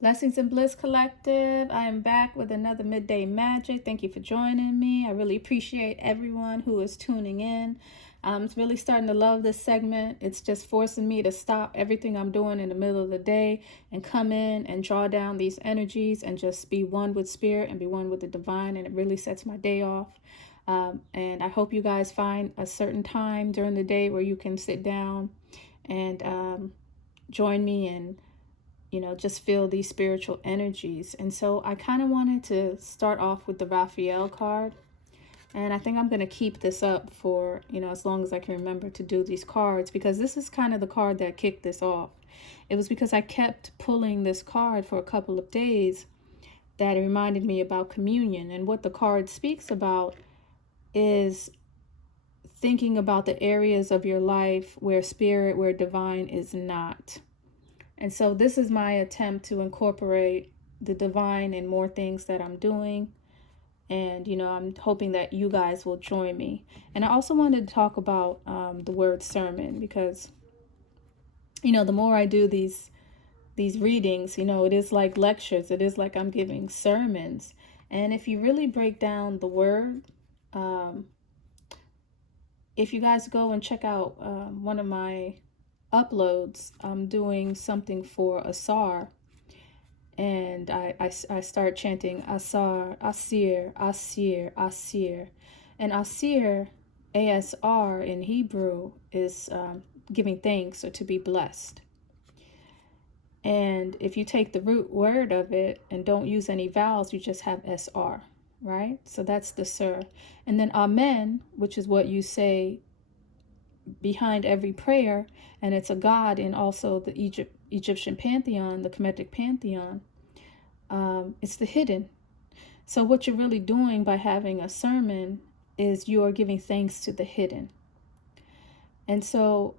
Blessings and Bliss Collective. I am back with another Midday Magic. Thank you for joining me. I really appreciate everyone who is tuning in. I'm really starting to love this segment. It's just forcing me to stop everything I'm doing in the middle of the day and come in and draw down these energies and just be one with spirit and be one with the divine. And it really sets my day off. And I hope you guys find a certain time during the day where you can sit down and join me and just feel these spiritual energies. And so I kind of wanted to start off with the Raphael card. And I think I'm going to keep this up for, as long as I can remember to do these cards, because this is kind of the card that kicked this off. It was because I kept pulling this card for a couple of days that it reminded me about communion. And what the card speaks about is thinking about the areas of your life where spirit, where divine is not. And so this is my attempt to incorporate the divine in more things that I'm doing. And, I'm hoping that you guys will join me. And I also wanted to talk about the word sermon, because, the more I do these readings, it is like lectures. It is like I'm giving sermons. And if you really break down the word, if you guys go and check out one of my uploads, I'm doing something for Asar, and I start chanting Asar, Asir, Asir, Asir. And Asir, ASR in Hebrew, is giving thanks or to be blessed. And if you take the root word of it and don't use any vowels, you just have SR, right? So that's the Sir. And then Amen, which is what you say behind every prayer, and it's a god in also the Egyptian pantheon, the Kemetic pantheon. It's the hidden. So what you're really doing by having a sermon is you are giving thanks to the hidden. And so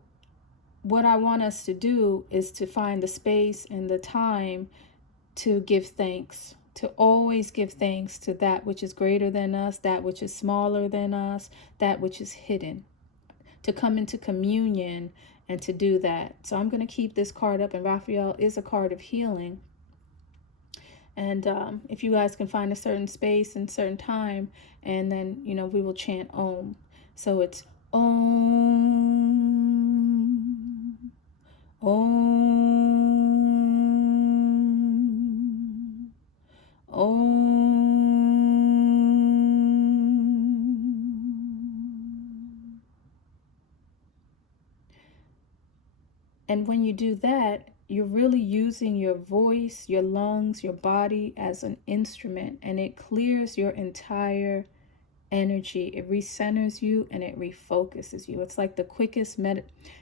what I want us to do is to find the space and the time to give thanks, to always give thanks to that which is greater than us, that which is smaller than us, that which is hidden, to come into communion and to do that. So I'm going to keep this card up, and Raphael is a card of healing. And if you guys can find a certain space and certain time, and then, we will chant Om. So it's Om, Om, Om. And when you do that, you're really using your voice, your lungs, your body as an instrument, and it clears your entire energy. It recenters you and it refocuses you. It's like the quickest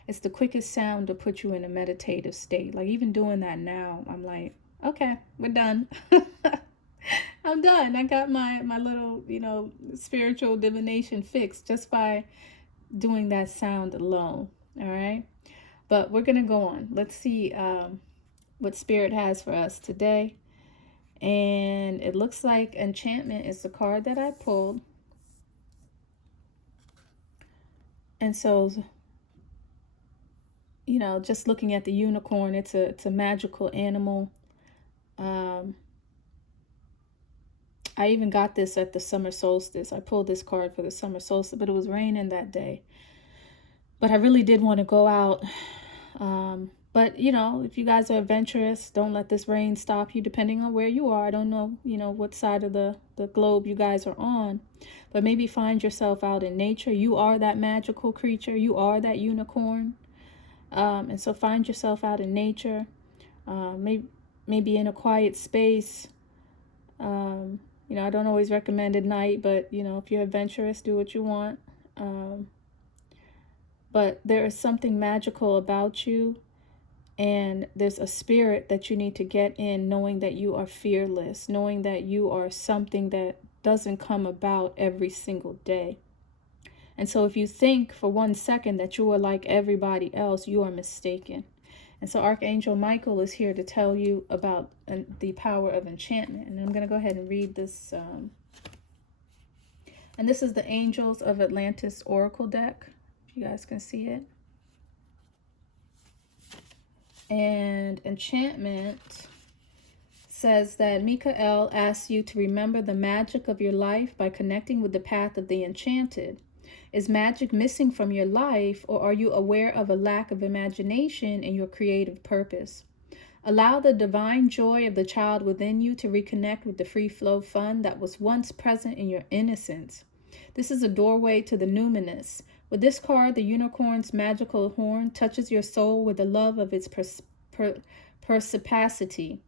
it's the quickest sound to put you in a meditative state. Like even doing that now, I'm like, okay, we're done. I'm done. I got my little, spiritual divination fixed just by doing that sound alone. All right. But we're going to go on. Let's see what Spirit has for us today. And it looks like Enchantment is the card that I pulled. And so, just looking at the unicorn, it's a magical animal. I even got this at the summer solstice. I pulled this card for the summer solstice, but it was raining that day. But I really did want to go out. But, if you guys are adventurous, don't let this rain stop you, depending on where you are. I don't know, what side of the globe you guys are on. But maybe find yourself out in nature. You are that magical creature. You are that unicorn. And so find yourself out in nature. Maybe in a quiet space. I don't always recommend at night, but, if you're adventurous, do what you want. But there is something magical about you, and there's a spirit that you need to get in, knowing that you are fearless, knowing that you are something that doesn't come about every single day. And so if you think for 1 second that you are like everybody else, you are mistaken. And so Archangel Michael is here to tell you about the power of enchantment. And I'm going to go ahead and read this. And this is the Angels of Atlantis Oracle deck. You guys can see it. And enchantment says that Michael asks you to remember the magic of your life by connecting with the path of the enchanted. Is magic missing from your life, or are you aware of a lack of imagination in your creative purpose? Allow the divine joy of the child within you to reconnect with the free flow fun that was once present in your innocence. This is a doorway to the numinous. With this card, the unicorn's magical horn touches your soul with the love of its perspicacity,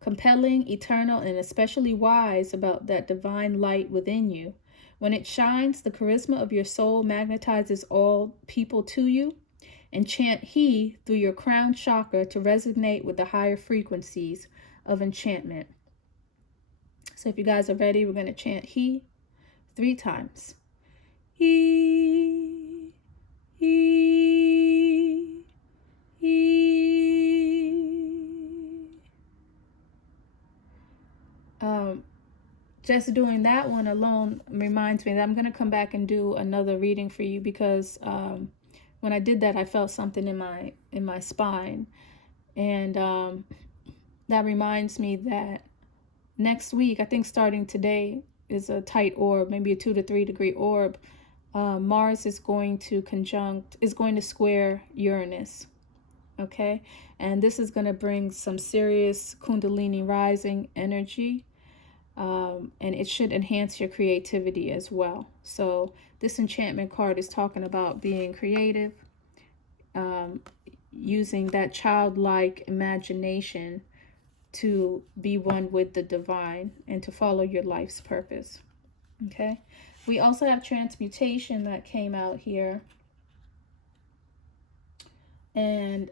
compelling, eternal, and especially wise about that divine light within you. When it shines, the charisma of your soul magnetizes all people to you, and chant He through your crown chakra to resonate with the higher frequencies of enchantment. So if you guys are ready, we're going to chant He 3 times. He, He, He. Just doing that one alone reminds me that I'm going to come back and do another reading for you, because when I did that, I felt something in my spine, and that reminds me that next week, I think starting today, is a tight orb, maybe a 2 to 3 degree orb. Mars is going to square Uranus. Okay, and this is going to bring some serious Kundalini rising energy, and it should enhance your creativity as well. So this enchantment card is talking about being creative, using that childlike imagination to be one with the divine and to follow your life's purpose. Okay, we also have transmutation that came out here, and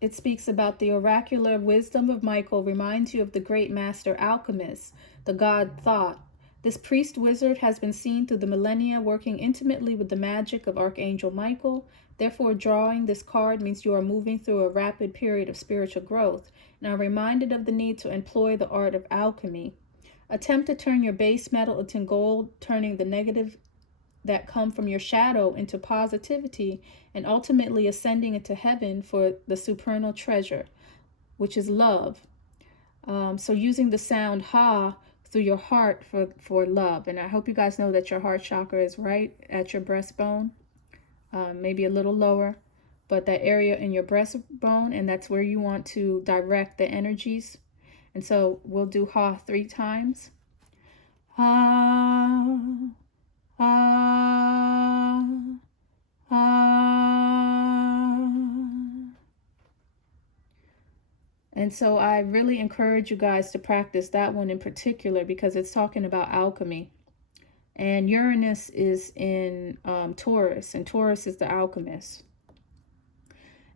it speaks about the oracular wisdom of Michael, reminds you of the great master alchemist, the god Thought. This priest wizard has been seen through the millennia working intimately with the magic of Archangel Michael. Therefore, drawing this card means you are moving through a rapid period of spiritual growth and are reminded of the need to employ the art of alchemy. Attempt to turn your base metal into gold, turning the negative that come from your shadow into positivity, and ultimately ascending into heaven for the supernal treasure, which is love. So using the sound Ha through your heart for love. And I hope you guys know that your heart chakra is right at your breastbone, maybe a little lower, but that area in your breastbone, and that's where you want to direct the energies. And so we'll do Ha 3 times. Ha, ha, ha. And so I really encourage you guys to practice that one in particular, because it's talking about alchemy. And Uranus is in Taurus, and Taurus is the alchemist.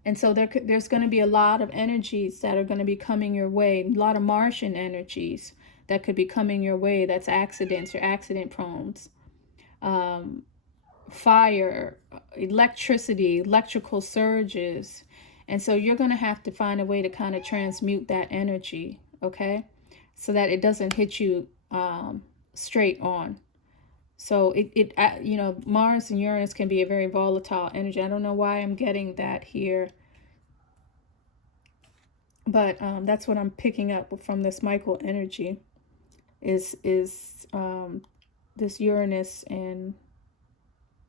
And so there's going to be a lot of energies that are going to be coming your way, a lot of Martian energies that could be coming your way. That's accidents, your accident prones, fire, electricity, electrical surges. And so you're going to have to find a way to kind of transmute that energy, okay, so that it doesn't hit you straight on. So you know, Mars and Uranus can be a very volatile energy. I don't know why I'm getting that here, but that's what I'm picking up from this Michael energy is this Uranus and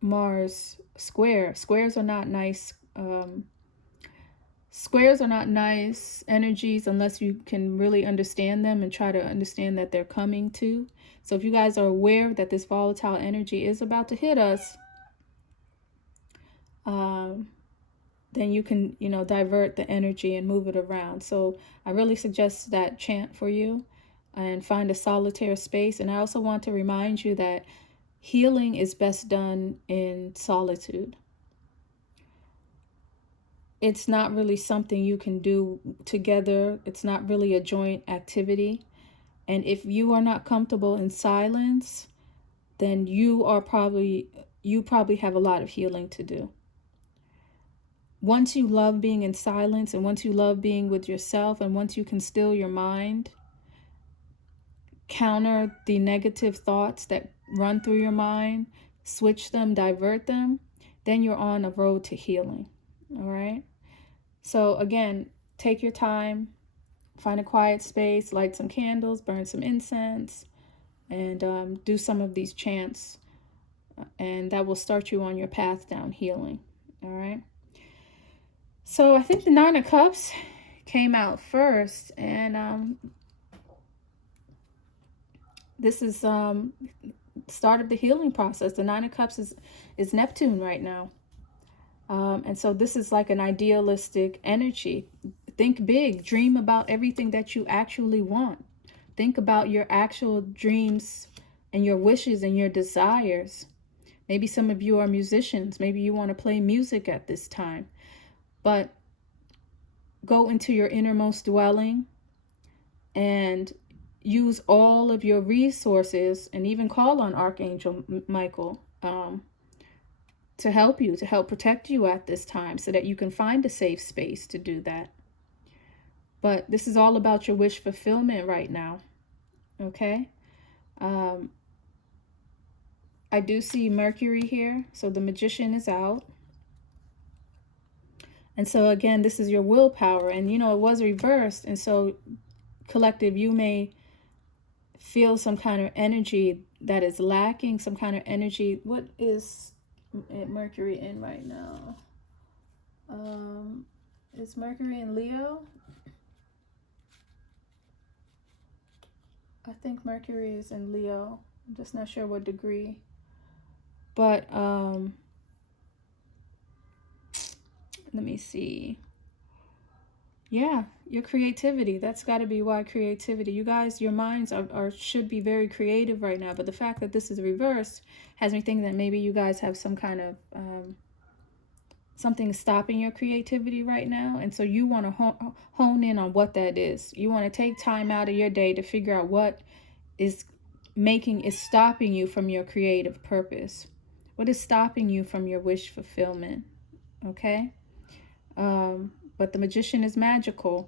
Mars square. Squares are not nice. Squares are not nice energies unless you can really understand them and try to understand that they're coming to. So if you guys are aware that this volatile energy is about to hit us, then you can, you know, divert the energy and move it around. So I really suggest that chant for you and find a solitary space. And I also want to remind you that healing is best done in solitude. It's not really something you can do together. It's not really a joint activity. And if you are not comfortable in silence, then you probably have a lot of healing to do. Once you love being in silence, and once you love being with yourself, and once you can still your mind, counter the negative thoughts that run through your mind, switch them, divert them, then you're on a road to healing. All right. So again, take your time, find a quiet space, light some candles, burn some incense, and do some of these chants. And that will start you on your path down healing. All right. So I think the Nine of Cups came out first. And this is start of the healing process. The Nine of Cups is Neptune right now. And so this is like an idealistic energy. Think big. Dream about everything that you actually want. Think about your actual dreams and your wishes and your desires. Maybe some of you are musicians. Maybe you want to play music at this time. But go into your innermost dwelling and use all of your resources, and even call on Archangel Michael to help you, to help protect you at this time, so that you can find a safe space to do that. But this is all about your wish fulfillment right now. Okay? I do see Mercury here, so the Magician is out. And so again, this is your willpower, and you know, it was reversed. And so collective, you may feel some kind of energy that is lacking, some kind of energy. What is Mercury in right now? Is Mercury in Leo? I think Mercury is in Leo. I'm just not sure what degree. But let me see. Yeah, your creativity. That's got to be why creativity. You guys, your minds should be very creative right now. But the fact that this is reversed has me thinking that maybe you guys have some kind of something stopping your creativity right now. And so you want to hone in on what that is. You want to take time out of your day to figure out what is stopping you from your creative purpose. What is stopping you from your wish fulfillment? Okay? But the Magician is magical.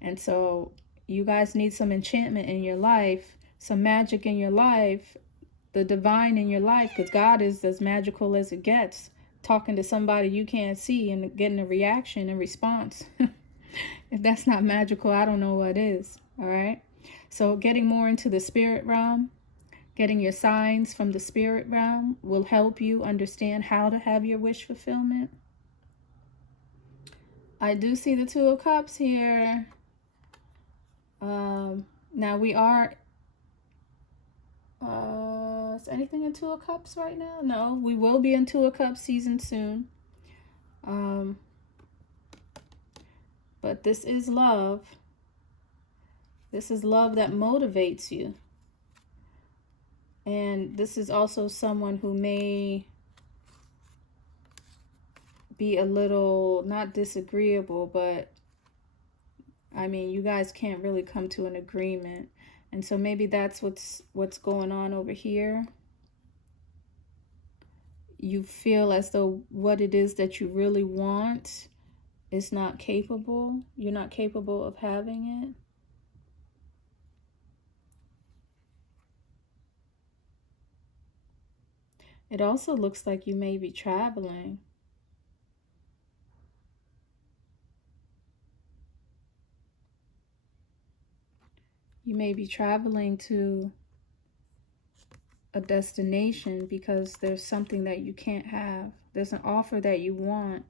And so you guys need some enchantment in your life, some magic in your life, the divine in your life, because God is as magical as it gets. Talking to somebody you can't see and getting a reaction and response. If that's not magical, I don't know what is. All right? So getting more into the spirit realm, getting your signs from the spirit realm will help you understand how to have your wish fulfillment. I do see the Two of Cups here. Now we are... is anything in Two of Cups right now? No, we will be in Two of Cups season soon. But this is love. This is love that motivates you. And this is also someone who may be a little, not disagreeable, but I mean, you guys can't really come to an agreement. And so maybe that's what's going on over here. You feel as though what it is that you really want is not capable. You're not capable of having it. It also looks like you may be traveling. You may be traveling to a destination because there's something that you can't have. There's an offer that you want,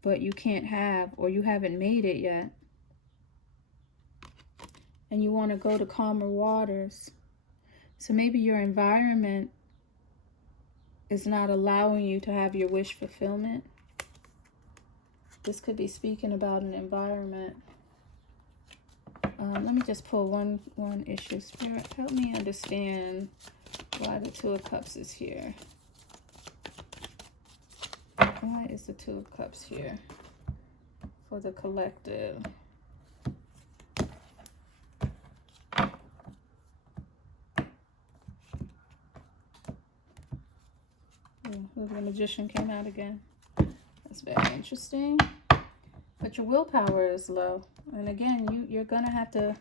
but you can't have, or you haven't made it yet. And you want to go to calmer waters. So maybe your environment is not allowing you to have your wish fulfillment. This could be speaking about an environment. Let me just pull one issue. Spirit, help me understand why the Two of Cups is here. Why is the Two of Cups here for the collective? The Magician came out again. That's very interesting. But your willpower is low. And again, you're going to have to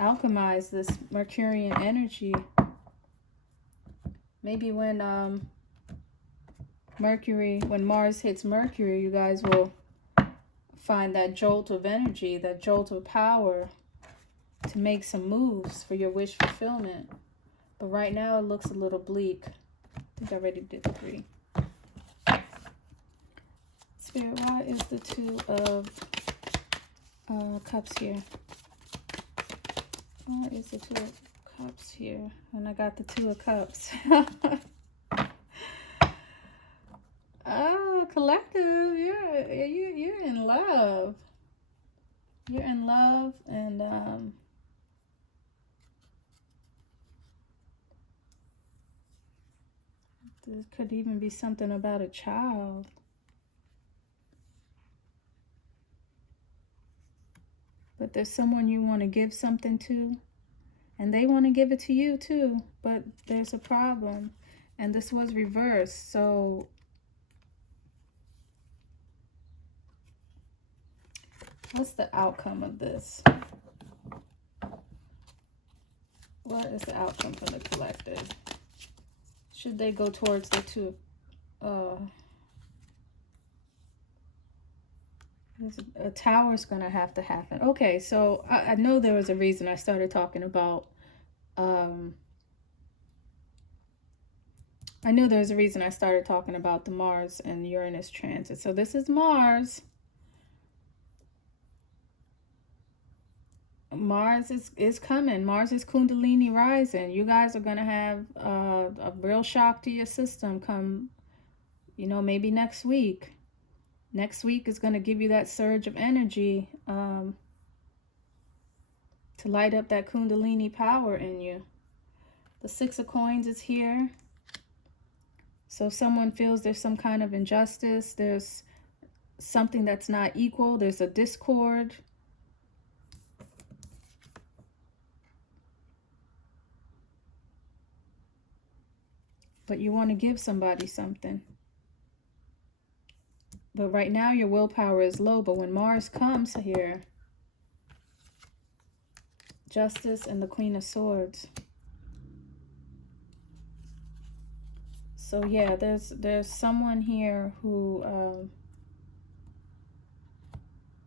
alchemize this Mercurian energy. Maybe when Mars hits Mercury, you guys will find that jolt of energy, that jolt of power to make some moves for your wish fulfillment. But right now it looks a little bleak. I think I already did 3. Spirit, why is the 2 of Cups here? Why is the 2 of Cups here? And I got the 2 of Cups. Oh, collective, you're in love. You're in love, and there could even be something about a child. But there's someone you want to give something to, and they want to give it to you too, but there's a problem. And this was reversed, so what's the outcome of this? What is the outcome for the collective? Should they go towards the 2? A tower's gonna have to happen. Okay, so I know there was a reason I started talking about I knew there was a reason I started talking about the Mars and Uranus transit. So this is Mars. Mars is coming. Mars is Kundalini rising. You guys are gonna have a real shock to your system come, you know, maybe next week. Next week is going to give you that surge of energy to light up that Kundalini power in you. The 6 of Coins is here. So if someone feels there's some kind of injustice, there's something that's not equal, there's a discord. But you want to give somebody something. But right now your willpower is low. But when Mars comes here, Justice and the Queen of Swords. So yeah, there's someone here who,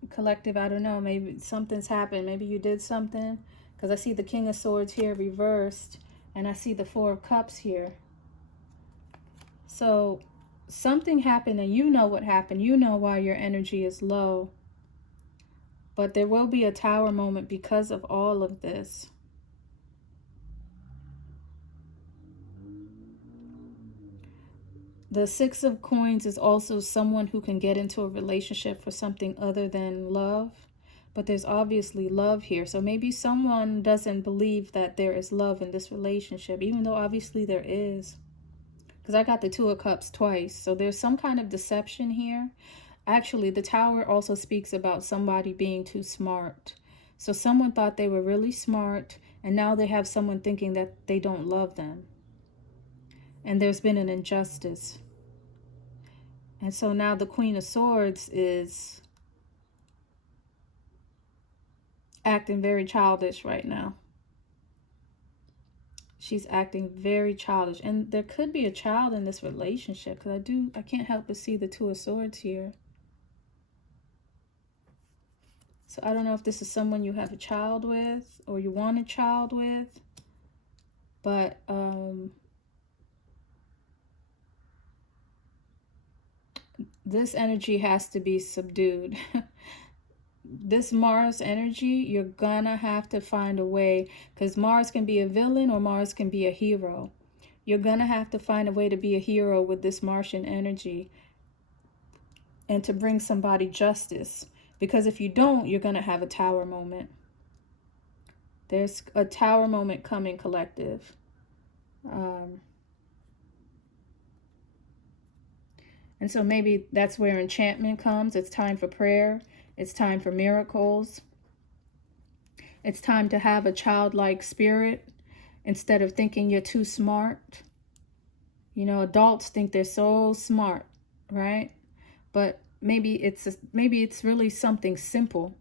collective, I don't know, maybe something's happened. Maybe you did something. Because I see the King of Swords here reversed. And I see the 4 of Cups here. So something happened and you know what happened. You know why your energy is low. But there will be a tower moment because of all of this. The 6 of Coins is also someone who can get into a relationship for something other than love. But there's obviously love here. So maybe someone doesn't believe that there is love in this relationship, even though obviously there is. Because I got the 2 of Cups twice. So there's some kind of deception here. Actually, the Tower also speaks about somebody being too smart. So someone thought they were really smart, and now they have someone thinking that they don't love them. And there's been an injustice. And so now the Queen of Swords is acting very childish right now. She's acting very childish. And there could be a child in this relationship, because I can't help but see the 2 of Swords here. So I don't know if this is someone you have a child with or you want a child with. But this energy has to be subdued. This Mars energy, you're gonna have to find a way, because Mars can be a villain or Mars can be a hero. You're gonna have to find a way to be a hero with this Martian energy and to bring somebody justice. Because if you don't, you're gonna have a tower moment. There's a tower moment coming, collective. And so maybe that's where enchantment comes. It's time for prayer. It's time for miracles. It's time to have a childlike spirit instead of thinking you're too smart. You know, adults think they're so smart, right? But maybe it's really something simple.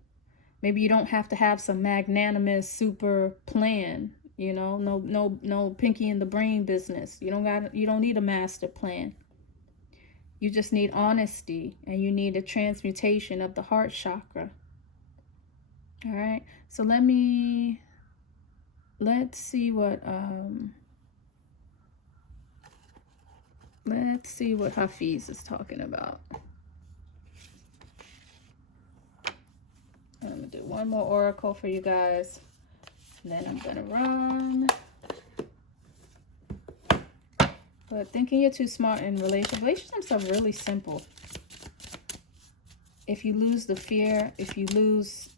Maybe you don't have to have some magnanimous super plan. You know, no pinky in the brain business. You don't need a master plan. You just need honesty, and you need a transmutation of the heart chakra. All right. So let's see what Hafiz is talking about. I'm gonna do one more oracle for you guys, and then I'm gonna run. But thinking you're too smart in relationships are really simple. If you lose the fear, if you lose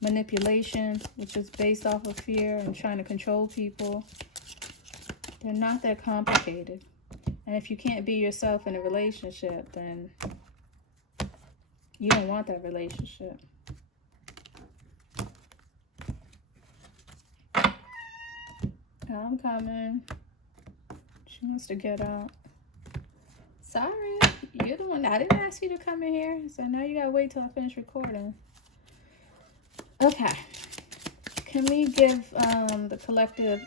manipulation, which is based off of fear and trying to control people, they're not that complicated. And if you can't be yourself in a relationship, then you don't want that relationship. I'm coming. She wants to get out. Sorry, you're the one. I didn't ask you to come in here, so now you gotta wait till I finish recording. Okay. Can we give the collective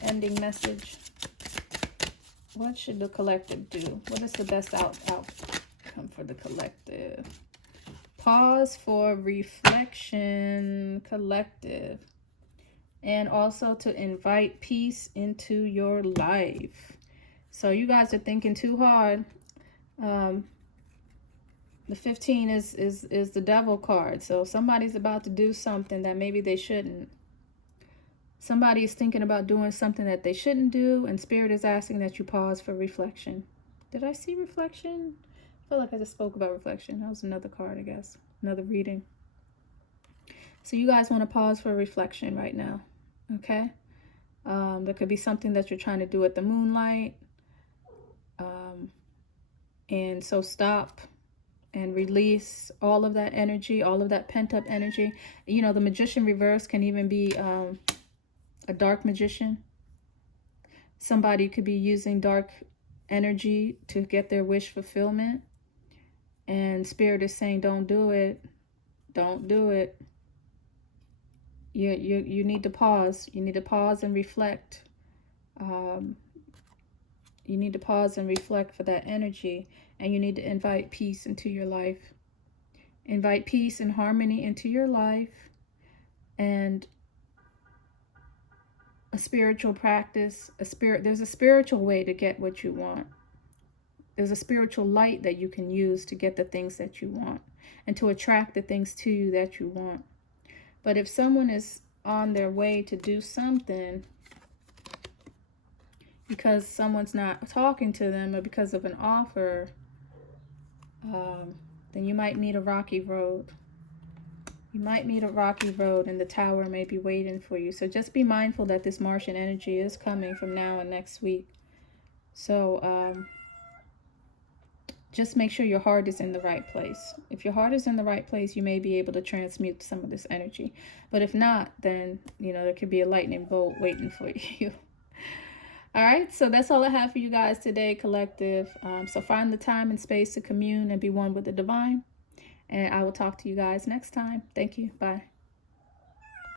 ending message? What should the collective do? What is the best outcome for the collective? Pause for reflection, collective. And also to invite peace into your life. So you guys are thinking too hard. The 15 is the devil card. So somebody's about to do something that maybe they shouldn't. Somebody's thinking about doing something that they shouldn't do, and Spirit is asking that you pause for reflection. Did I see reflection? I feel like I just spoke about reflection. That was another card, I guess. Another reading. So you guys want to pause for reflection right now. Okay? There could be something that you're trying to do at the moonlight. And so stop and release all of that energy, all of that pent-up energy. You know, the magician reverse can even be a dark magician. Somebody could be using dark energy to get their wish fulfillment. And Spirit is saying, don't do it. Don't do it. You need to pause. You need to pause and reflect. You need to pause and reflect for that energy. And you need to invite peace into your life. Invite peace and harmony into your life. And a spiritual practice, there's a spiritual way to get what you want. There's a spiritual light that you can use to get the things that you want and to attract the things to you that you want. But if someone is on their way to do something because someone's not talking to them or because of an offer, then you might meet a rocky road. You might meet a rocky road, and the tower may be waiting for you. So just be mindful that this Martian energy is coming from now and next week. So just make sure your heart is in the right place. If your heart is in the right place, you may be able to transmute some of this energy. But if not, then, you know, there could be a lightning bolt waiting for you. All right, so that's all I have for you guys today, collective. So find the time and space to commune and be one with the divine. And I will talk to you guys next time. Thank you. Bye.